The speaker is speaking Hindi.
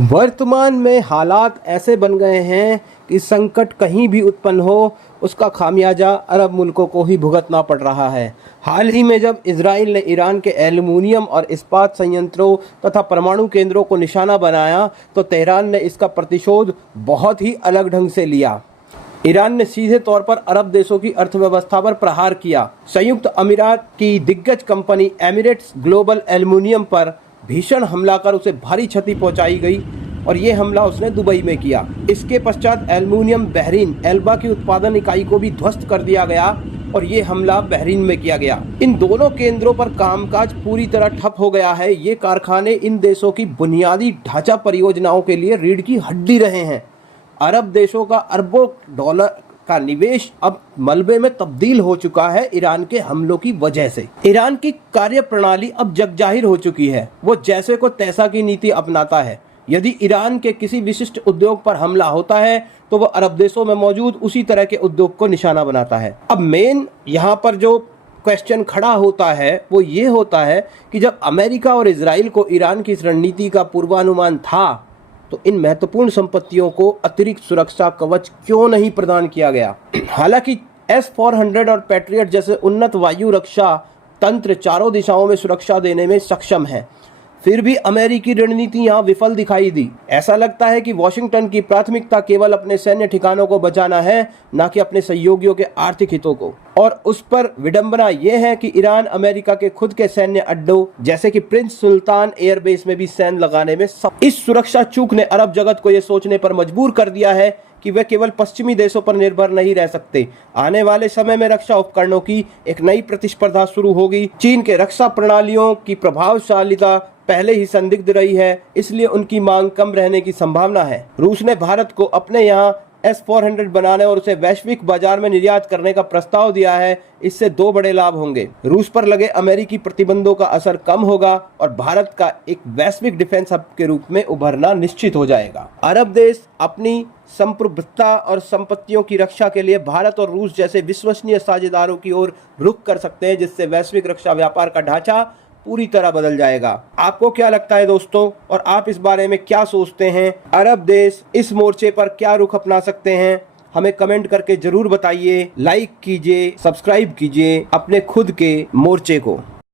वर्तमान में हालात ऐसे बन गए हैं कि संकट कहीं भी उत्पन्न हो उसका खामियाजा अरब मुल्कों को ही भुगतना पड़ रहा है। हाल ही में जब इजराइल ने ईरान के एल्युमिनियम और इस्पात संयंत्रों तथा परमाणु केंद्रों को निशाना बनाया तो तेहरान ने इसका प्रतिशोध बहुत ही अलग ढंग से लिया। ईरान ने सीधे तौर पर अरब देशों की अर्थव्यवस्था पर प्रहार किया। संयुक्त अमीरात की दिग्गज कंपनी एमिरेट्स ग्लोबल एल्युमिनियम पर भीषण हमला कर उसे भारी क्षति पहुंचाई गई और ये हमला उसने दुबई में किया। इसके पश्चात एल्युमिनियम बहरीन एल्बा की उत्पादन इकाई को भी ध्वस्त कर दिया गया और ये हमला बहरीन में किया गया। इन दोनों केंद्रों पर कामकाज पूरी तरह ठप हो गया है। ये कारखाने इन देशों की बुनियादी ढांचा परियोजनाओं के लिए रीढ़ की हड्डी रहे हैं। अरब देशों का अरबों डॉलर का निवेश अब मलबे में तब्दील हो चुका है ईरान के हमलों की वजह से। ईरान की कार्यप्रणाली अब जगजाहिर हो चुकी है। वो जैसे को तैसा की नीति अपनाता है। यदि ईरान के किसी विशिष्ट उद्योग पर हमला होता है तो वह अरब देशों में मौजूद उसी तरह के उद्योग को निशाना बनाता है। अब मेन यहाँ पर जो क्वेश्चन खड़ा होता है वो ये होता है कि जब अमेरिका और इजराइल को ईरान की इस रणनीति का पूर्वानुमान था तो इन महत्वपूर्ण संपत्तियों को अतिरिक्त सुरक्षा कवच क्यों नहीं प्रदान किया गया। हालांकि S-400 और पैट्रियट जैसे उन्नत वायु रक्षा तंत्र चारों दिशाओं में सुरक्षा देने में सक्षम है, फिर भी अमेरिकी रणनीति यहाँ विफल दिखाई दी। ऐसा लगता है कि वॉशिंगटन की प्राथमिकता केवल अपने सैन्य ठिकानों को बचाना है, न कि अपने सहयोगियों के आर्थिक हितों को। और उस पर विडंबना यह है कि ईरान अमेरिका के खुद के सैन्य अड्डों जैसे कि प्रिंस सुल्तान एयरबेस में भी सैन्य लगाने में इस सुरक्षा चूक ने अरब जगत को यह सोचने पर मजबूर कर दिया है कि वे केवल पश्चिमी देशों पर निर्भर नहीं रह सकते। आने वाले समय में रक्षा उपकरणों की एक नई प्रतिस्पर्धा शुरू होगी। चीन के रक्षा प्रणालियों की प्रभावशालीता पहले ही संदिग्ध रही है, इसलिए उनकी मांग कम रहने की संभावना है। रूस ने भारत को अपने यहाँ S-400 बनाने और उसे वैश्विक बाजार में निर्यात करने का प्रस्ताव दिया है। इससे दो बड़े लाभ होंगे। रूस पर लगे अमेरिकी प्रतिबंधों का असर कम होगा और भारत का एक वैश्विक डिफेंस हब के रूप में उभरना निश्चित हो जाएगा। अरब देश अपनी संप्रभुता और संपत्तियों की रक्षा के लिए भारत और रूस जैसे विश्वसनीय साझेदारों की ओर रुख कर सकते हैं, जिससे वैश्विक रक्षा व्यापार का ढांचा पूरी तरह बदल जाएगा। आपको क्या लगता है दोस्तों, और आप इस बारे में क्या सोचते हैं? अरब देश इस मोर्चे पर क्या रुख अपना सकते हैं? हमें कमेंट करके जरूर बताइए। लाइक कीजिए, सब्सक्राइब कीजिए अपने खुद के मोर्चे को।